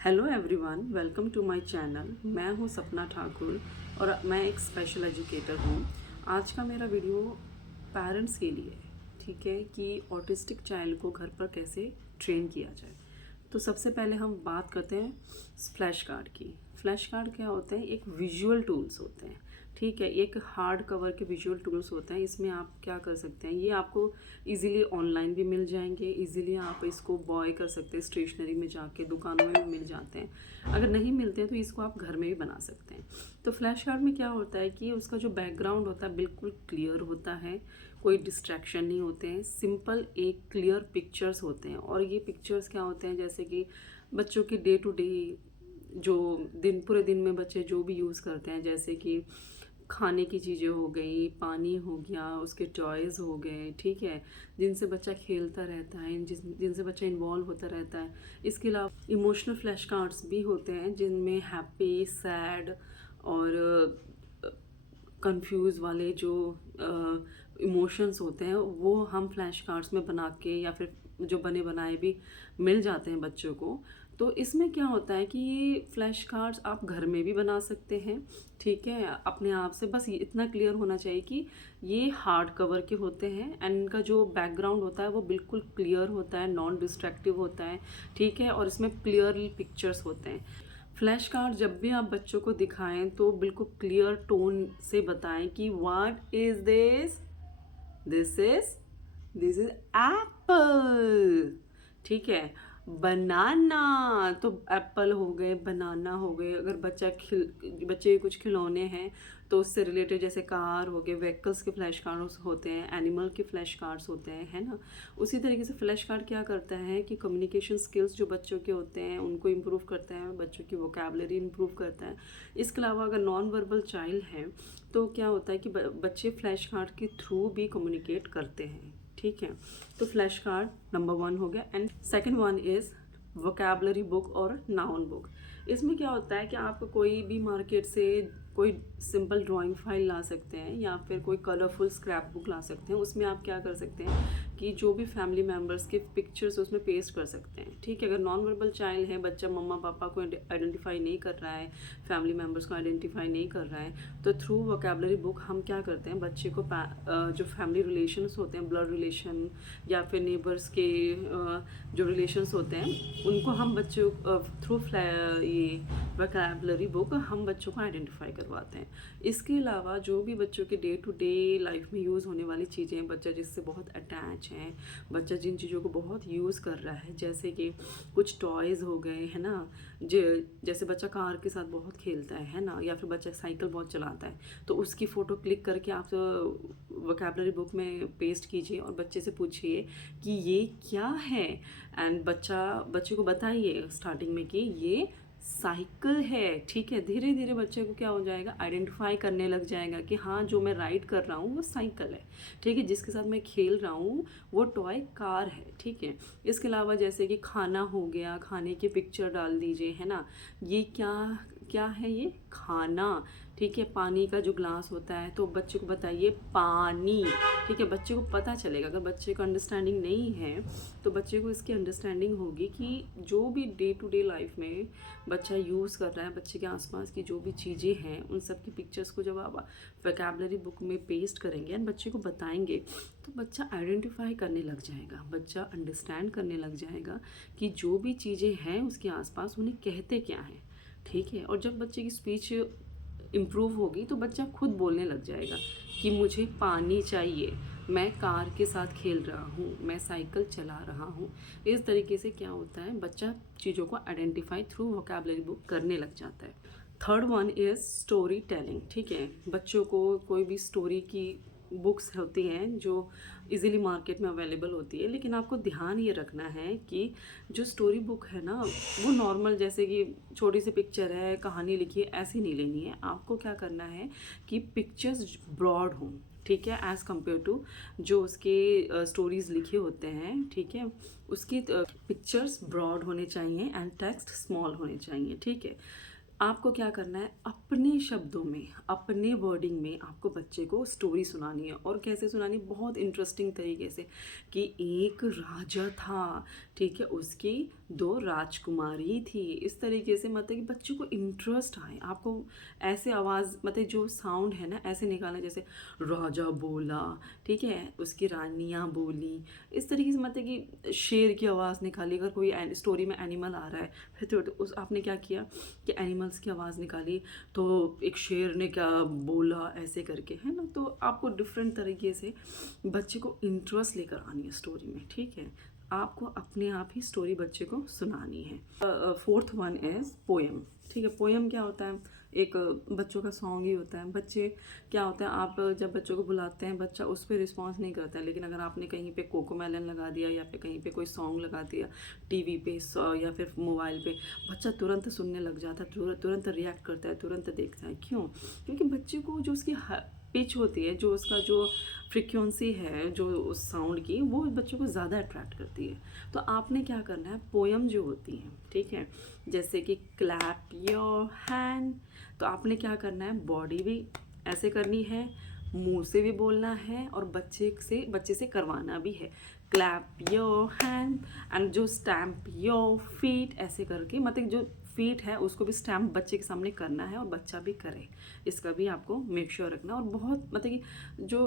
Hello everyone, welcome to my channel. मैं हूं सपना ठाकुर और मैं एक स्पेशल एजुकेटर हूं। आज का मेरा वीडियो पेरेंट्स के लिए है, ठीक है, कि ऑटिस्टिक चाइल्ड को घर पर कैसे ट्रेन किया जाए। तो सबसे पहले हम बात करते हैं फ्लैश कार्ड की। फ्लैश कार्ड क्या होते हैं? एक विजुअल टूल्स होते हैं, ठीक है। एक हार्ड कवर के विजुअल टूल्स होते हैं। इसमें आप क्या कर सकते हैं, ये आपको इजीली ऑनलाइन भी मिल जाएंगे, इजीली आप इसको बॉय कर सकते हैं, स्टेशनरी में जाके दुकानों में भी मिल जाते हैं। अगर नहीं मिलते हैं तो इसको आप घर में भी बना सकते हैं। तो फ्लैश कार्ड में क्या होता है कि उसका जो बैकग्राउंड होता है बिल्कुल क्लियर होता है, कोई डिस्ट्रैक्शन नहीं होते हैं, सिंपल एक क्लियर पिक्चर्स होते हैं। और ये पिक्चर्स क्या होते हैं, जैसे कि बच्चों के डे टू डे जो दिन पूरे दिन में बच्चे जो भी यूज़ करते हैं, जैसे कि खाने की चीज़ें हो गई, पानी हो गया, उसके टॉयज़ हो गए, ठीक है, जिनसे बच्चा खेलता रहता है, जिनसे बच्चा इन्वॉल्व होता रहता है। इसके अलावा इमोशनल फ्लैश कार्ड्स भी होते हैं जिनमें हैप्पी, सैड और कंफ्यूज वाले जो इमोशंस होते हैं वो हम फ्लैश कार्ड्स में बना के या फिर जो बने बनाए भी मिल जाते हैं बच्चों को। तो इसमें क्या होता है कि ये फ्लैश कार्ड्स आप घर में भी बना सकते हैं, ठीक है, अपने आप से। बस ये इतना क्लियर होना चाहिए कि ये हार्ड कवर के होते हैं एंड इनका जो बैकग्राउंड होता है वो बिल्कुल क्लियर होता है, नॉन डिस्ट्रैक्टिव होता है, ठीक है, और इसमें क्लियरली पिक्चर्स होते हैं। फ्लैश कार्ड जब भी आप बच्चों को दिखाएं तो बिल्कुल क्लियर टोन से बताएं कि what is this, this is Apple, ठीक है। बनाना, तो एप्पल हो गए, बनाना हो गए। अगर बच्चे के कुछ खिलौने हैं तो उससे रिलेटेड, जैसे कार हो गए, व्हीकल्स के फ्लैश कार्ड्स होते हैं, एनिमल के फ्लैश कार्ड्स होते हैं, है ना। उसी तरीके से फ्लैश कार्ड क्या करता है कि कम्युनिकेशन स्किल्स जो बच्चों के होते हैं उनको इम्प्रूव करता है, बच्चों की वोकैबुलरी इम्प्रूव करता है। इसके अलावा अगर नॉन वर्बल चाइल्ड है तो क्या होता है कि बच्चे फ्लैश कार्ड के थ्रू भी कम्युनिकेट करते हैं, ठीक है। तो फ्लैश कार्ड नंबर 1 हो गया। And second one is vocabulary book और नाउन बुक। इसमें क्या होता है कि आप कोई भी मार्केट से कोई सिंपल ड्राइंग फाइल ला सकते हैं या फिर कोई कलरफुल स्क्रैप बुक ला सकते हैं। उसमें आप क्या कर सकते हैं कि जो भी फैमिली मेम्बर्स के पिक्चर्स उसमें पेस्ट कर सकते हैं, ठीक है। अगर नॉन वर्बल चाइल्ड है, बच्चा मम्मा पापा को आइडेंटिफाई नहीं कर रहा है, फैमिली मेम्बर्स को आइडेंटिफाई नहीं कर रहा है, तो थ्रू वोकैबुलरी बुक हम क्या करते हैं, बच्चे को जो फैमिली रिलेशंस होते हैं, ब्लड रिलेशन या फिर नेबर्स के जो रिलेशंस होते हैं, उनको हम बच्चों थ्रू ये वोकैबुलरी बुक हम बच्चों को आइडेंटिफाई करवाते हैं। इसके अलावा जो भी बच्चों के डे टू डे लाइफ में यूज़ होने वाली चीज़ें, बच्चा जिससे बहुत अटैच है, बच्चा जिन चीज़ों को बहुत यूज़ कर रहा है, जैसे कि कुछ टॉयज़ हो गए, है ना, जैसे बच्चा कार के साथ बहुत खेलता है ना, या फिर बच्चा साइकिल बहुत चलाता है, तो उसकी फ़ोटो क्लिक करके आप वोकैबुलरी बुक में पेस्ट कीजिए और बच्चे से पूछिए कि ये क्या है। एंड बच्चे को बताइए स्टार्टिंग में कि ये साइकिल है, ठीक है। धीरे धीरे बच्चे को क्या हो जाएगा, आइडेंटिफाई करने लग जाएगा कि हाँ, जो मैं राइड कर रहा हूँ वो साइकिल है, ठीक है, जिसके साथ मैं खेल रहा हूँ वो टॉय कार है, ठीक है। इसके अलावा जैसे कि खाना हो गया, खाने की पिक्चर डाल दीजिए, है ना, ये क्या क्या है, ये खाना, ठीक है। पानी का जो ग्लास होता है तो बच्चे को बताइए पानी, ठीक है। बच्चे को पता चलेगा। अगर बच्चे को अंडरस्टैंडिंग नहीं है तो बच्चे को इसकी अंडरस्टैंडिंग होगी कि जो भी डे टू डे लाइफ में बच्चा यूज़ कर रहा है, बच्चे के आसपास की जो भी चीज़ें हैं उन सब की पिक्चर्स को जब आप वोकैबुलरी बुक में पेस्ट करेंगे एंड बच्चे को बताएंगे तो बच्चा आइडेंटिफाई करने लग जाएगा, बच्चा अंडरस्टैंड करने लग जाएगा कि जो भी चीज़ें हैं उसके आसपास उन्हें कहते क्या हैं, ठीक है। और जब बच्चे की स्पीच इम्प्रूव होगी तो बच्चा खुद बोलने लग जाएगा कि मुझे पानी चाहिए, मैं कार के साथ खेल रहा हूँ, मैं साइकिल चला रहा हूँ। इस तरीके से क्या होता है, बच्चा चीज़ों को आइडेंटिफाई थ्रू वोकैबुलरी बुक करने लग जाता है। Third one is story telling, ठीक है। बच्चों को कोई भी स्टोरी की बुक्स होती हैं जो इजीली मार्केट में अवेलेबल होती है, लेकिन आपको ध्यान ये रखना है कि जो स्टोरी बुक है ना वो नॉर्मल, जैसे कि छोटी सी पिक्चर है, कहानी लिखी है, ऐसी नहीं लेनी है। आपको क्या करना है कि पिक्चर्स ब्रॉड हों, ठीक है, एज़ कम्पेयर टू जो उसके स्टोरीज़ लिखे होते हैं, ठीक है। उसकी पिक्चर्स ब्रॉड होने चाहिए एंड टेक्स्ट स्मॉल होने चाहिए, ठीक है। आपको क्या करना है, अपने शब्दों में, अपने वर्डिंग में आपको बच्चे को स्टोरी सुनानी है। और कैसे सुनानी, बहुत इंटरेस्टिंग तरीके से कि एक राजा था, ठीक है, उसकी 2 राजकुमारी थी। इस तरीके से मतलब कि बच्चों को इंटरेस्ट आए, आपको ऐसे आवाज़ मतलब जो साउंड है ना ऐसे निकालना, जैसे राजा बोला, ठीक है, उसकी रानियाँ बोली, इस तरीके से मतलब कि शेर की आवाज़ निकाली। अगर कोई स्टोरी में एनिमल आ रहा है, फिर तो उस आपने क्या किया कि एनिमल्स की आवाज़ निकाली, तो एक शेर ने क्या बोला ऐसे करके, है ना। तो आपको डिफरेंट तरीके से बच्चे को इंटरेस्ट लेकर आनी है स्टोरी में, ठीक है। आपको अपने आप ही स्टोरी बच्चे को सुनानी है। फोर्थ वन इज पोएम, ठीक है। पोएम क्या होता है, एक बच्चों का सॉन्ग ही होता है। बच्चे क्या होता है, आप जब बच्चों को बुलाते हैं बच्चा उस पर रिस्पॉन्स नहीं करता है, लेकिन अगर आपने कहीं पे कोकोमेलन लगा दिया या फिर कहीं पे कोई सॉन्ग लगा दिया टीवी पे या फिर मोबाइल पे, बच्चा तुरंत सुनने लग जाता है, तुरंत रिएक्ट करता है, तुरंत देखता है। क्यों? क्योंकि बच्चे को जो उसकी पिच होती है, जो उसका जो फ्रिक्वेंसी है जो उस साउंड की, वो बच्चों को ज़्यादा अट्रैक्ट करती है। तो आपने क्या करना है, पोएम जो होती हैं, ठीक है, जैसे कि क्लैप योर हैंड, तो आपने क्या करना है, बॉडी भी ऐसे करनी है, मुंह से भी बोलना है, और बच्चे से करवाना भी है। क्लैप योर हैंड एंड जो स्टैम्प योर फीट, ऐसे करके मतलब जो फीट है उसको भी स्टैम्प बच्चे के सामने करना है और बच्चा भी करे, इसका भी आपको मेक श्योर रखना। और बहुत मतलब कि जो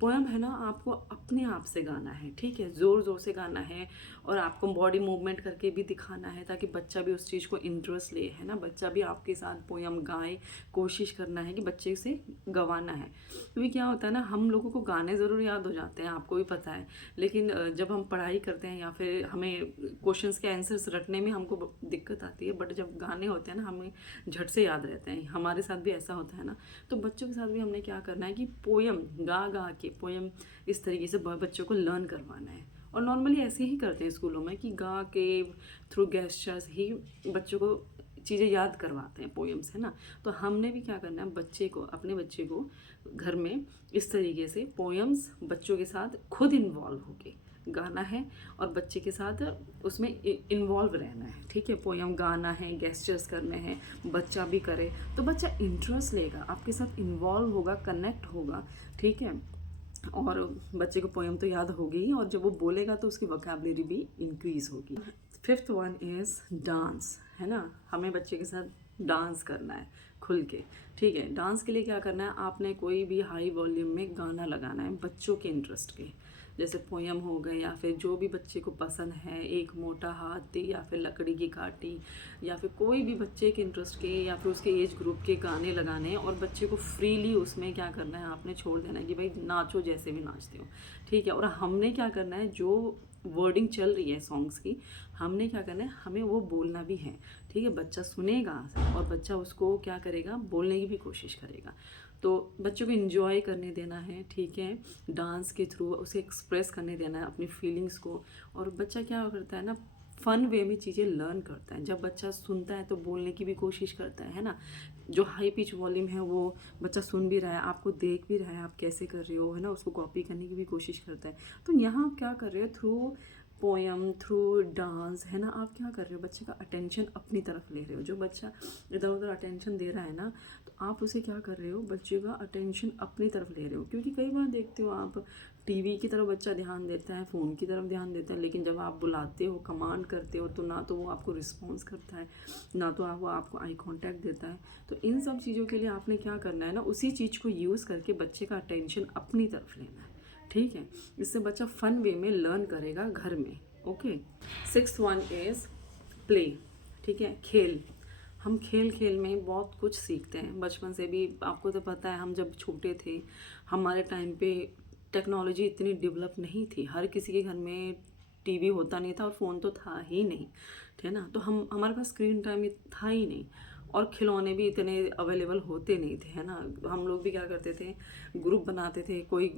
पोएम है ना आपको अपने आप से गाना है, ठीक है, ज़ोर ज़ोर से गाना है, और आपको बॉडी मूवमेंट करके भी दिखाना है ताकि बच्चा भी उस चीज़ को इंटरेस्ट ले, है ना। बच्चा भी आपके साथ पोएम गाए, कोशिश करना है कि बच्चे से गवाना है। क्योंकि क्या होता है ना, हम लोगों को गाने ज़रूर याद हो जाते हैं, आपको भी पता है, लेकिन जब हम पढ़ाई करते हैं या फिर हमें क्वेश्चंस के आंसर्स रटने में हमको दिक्कत आती है, बट जब गाने होते हैं ना हमें झट से याद रहते हैं। हमारे साथ भी ऐसा होता है ना। तो बच्चों के साथ भी हमने क्या करना है कि पोएम गा गा के पोएम इस तरीके से बच्चों को लर्न करवाना है। और नॉर्मली ऐसे ही करते हैं स्कूलों में कि गा के थ्रू गेस्चर्स ही बच्चों को चीज़ें याद करवाते हैं, पोएम्स, है ना। तो हमने भी क्या करना है, अपने बच्चे को घर में इस तरीके से पोएम्स बच्चों के साथ खुद इन्वॉल्व होके गाना है और बच्चे के साथ उसमें इन्वॉल्व रहना है, ठीक है। पोएम गाना है, गेस्चर्स करने हैं, बच्चा भी करे तो बच्चा इंटरेस्ट लेगा, आपके साथ इन्वॉल्व होगा, कनेक्ट होगा, ठीक है। और बच्चे को पोएम तो याद होगी ही, और जब वो बोलेगा तो उसकी वोकैबुलरी भी इंक्रीज होगी। फिफ्थ वन इज़ डांस, है ना। हमें बच्चे के साथ डांस करना है खुल के, ठीक है। डांस के लिए क्या करना है, आपने कोई भी हाई वॉल्यूम में गाना लगाना है बच्चों के इंटरेस्ट के, जैसे पोएम हो गए या फिर जो भी बच्चे को पसंद है, एक मोटा हाथी या फिर लकड़ी की काठी, या फिर कोई भी बच्चे के इंटरेस्ट के या फिर उसके एज ग्रुप के गाने लगाने हैं, और बच्चे को फ्रीली उसमें क्या करना है, आपने छोड़ देना है कि भाई नाचो जैसे भी नाचते हो, ठीक है। और हमने क्या करना है, जो वर्डिंग चल रही है सॉन्ग्स की, हमने क्या करना है, हमें वो बोलना भी है, ठीक है। बच्चा सुनेगा और बच्चा उसको क्या करेगा, बोलने की भी कोशिश करेगा। तो बच्चों को इन्जॉय करने देना है, ठीक है, डांस के थ्रू उसे एक्सप्रेस करने देना है अपनी फीलिंग्स को। और बच्चा क्या करता है ना, फ़न वे में चीज़ें लर्न करता है। जब बच्चा सुनता है तो बोलने की भी कोशिश करता है ना। जो हाई पिच वॉल्यूम है वो बच्चा सुन भी रहा है, आपको देख भी रहा है आप कैसे कर रहे हो, है ना, उसको कॉपी करने की भी कोशिश करता है। तो यहाँ आप क्या कर रहे हो, थ्रू पोएम, थ्रू डांस, है ना, आप क्या कर रहे हो, बच्चे का अटेंशन अपनी तरफ ले रहे हो। जो बच्चा इधर उधर अटेंशन दे रहा है ना, तो आप उसे क्या कर रहे हो, बच्चे का अटेंशन अपनी तरफ ले रहे हो। क्योंकि कई बार देखते हो आप, टीवी की तरफ बच्चा ध्यान देता है, फ़ोन की तरफ ध्यान देता है, लेकिन जब आप बुलाते हो, कमांड करते हो, तो ना तो वो आपको रिस्पॉन्स करता है, ना तो वो आपको आई कांटेक्ट देता है। तो इन सब चीज़ों के लिए आपने क्या करना है ना, उसी चीज़ को यूज़ करके बच्चे का अटेंशन अपनी तरफ लेना है, ठीक है। इससे बच्चा फन वे में लर्न करेगा घर में, okay. Sixth one is play, ठीक है, खेल। हम खेल खेल में बहुत कुछ सीखते हैं बचपन से भी। आपको तो पता है, हम जब छोटे थे, हमारे टाइम पे टेक्नोलॉजी इतनी डेवलप नहीं थी, हर किसी के घर में टीवी होता नहीं था और फ़ोन तो था ही नहीं, ठीक है ना। तो हमारे पास स्क्रीन टाइम था ही नहीं, और खिलौने भी इतने अवेलेबल होते नहीं थे, है ना। हम लोग भी क्या करते थे, ग्रुप बनाते थे, कोई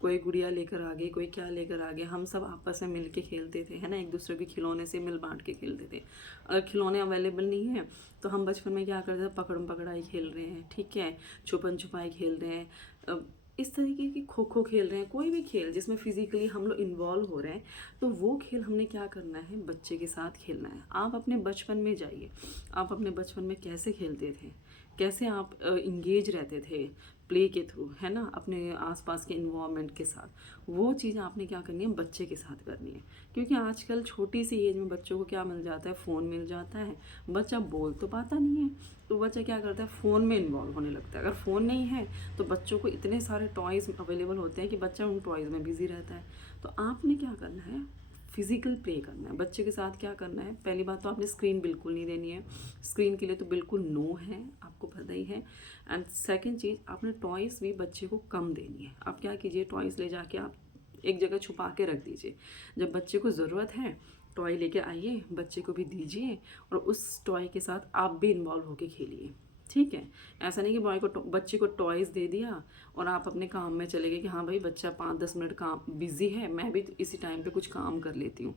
कोई गुड़िया लेकर आ गई, कोई क्या लेकर आ गया, हम सब आपस में मिल के खेलते थे, है ना, एक दूसरे के खिलौने से मिल बांट के खेलते थे। अगर खिलौने अवेलेबल नहीं है तो हम बचपन में क्या करते थे, पकड़म पकड़ाई खेल रहे हैं, ठीक है, छुपन छुपाई खेल रहे हैं, इस तरीके की खो खो खेल रहे हैं, कोई भी खेल जिसमें फिजिकली हम लोग इन्वॉल्व हो रहे हैं, तो वो खेल हमने क्या करना है, बच्चे के साथ खेलना है। आप अपने बचपन में जाइए, आप अपने बचपन में कैसे खेलते थे, कैसे आप इंगेज रहते थे प्ले के थ्रू, है ना, अपने आसपास के इन्वायरमेंट के साथ, वो चीज़ आपने क्या करनी है बच्चे के साथ करनी है। क्योंकि आजकल छोटी सी एज में बच्चों को क्या मिल जाता है, फ़ोन मिल जाता है, बच्चा बोल तो पाता नहीं है, तो बच्चा क्या करता है फ़ोन में इन्वॉल्व होने लगता है। अगर फ़ोन नहीं है तो बच्चों को इतने सारे टॉयज़ अवेलेबल होते हैं कि बच्चा उन टॉयज़ में बिज़ी रहता है। तो आपने क्या करना है, फिज़िकल प्ले करना है बच्चे के साथ। क्या करना है, पहली बात तो आपने स्क्रीन बिल्कुल नहीं देनी है, स्क्रीन के लिए तो बिल्कुल नो है, आपको पता ही है। एंड सेकंड चीज़, आपने टॉयज़ भी बच्चे को कम देनी है। आप क्या कीजिए, टॉयज़ ले जाके आप एक जगह छुपा के रख दीजिए। जब बच्चे को ज़रूरत है टॉय लेके आइए, बच्चे को भी दीजिए और उस टॉय के साथ आप भी इन्वॉल्व होके खेलिए। ठीक है, ऐसा नहीं कि बच्चे को टॉयज़ दे दिया और आप अपने काम में चले गए कि हाँ भाई बच्चा 5-10 मिनट काम बिज़ी है, मैं भी इसी टाइम पे कुछ काम कर लेती हूँ।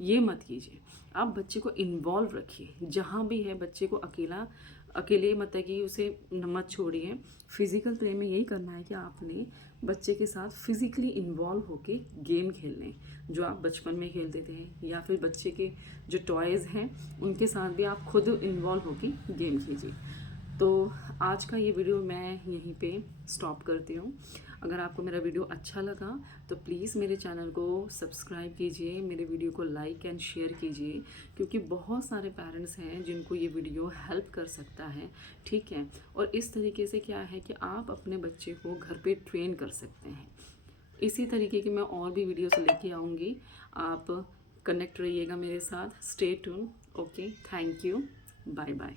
ये मत कीजिए, आप बच्चे को इन्वॉल्व रखिए। जहाँ भी है बच्चे को अकेले मत है कि उसे मत छोड़िए। फिज़िकल प्ले में यही करना है कि आपने बच्चे के साथ फिज़िकली इन्वॉल्व होके गेम खेलने, जो आप बचपन में खेलते थे, या फिर बच्चे के जो टॉयज़ हैं उनके साथ भी आप खुद इन्वॉल्व होके गेम कीजिए। तो आज का ये वीडियो मैं यहीं पे स्टॉप करती हूँ। अगर आपको मेरा वीडियो अच्छा लगा तो प्लीज़ मेरे चैनल को सब्सक्राइब कीजिए, मेरे वीडियो को लाइक एंड शेयर कीजिए, क्योंकि बहुत सारे पेरेंट्स हैं जिनको ये वीडियो हेल्प कर सकता है। ठीक है, और इस तरीके से क्या है कि आप अपने बच्चे को घर पे ट्रेन कर सकते हैं। इसी तरीके की मैं और भी वीडियोस लेके आऊँगी। आप कनेक्ट रहिएगा मेरे साथ। Stay tune. Okay, thank you, bye bye.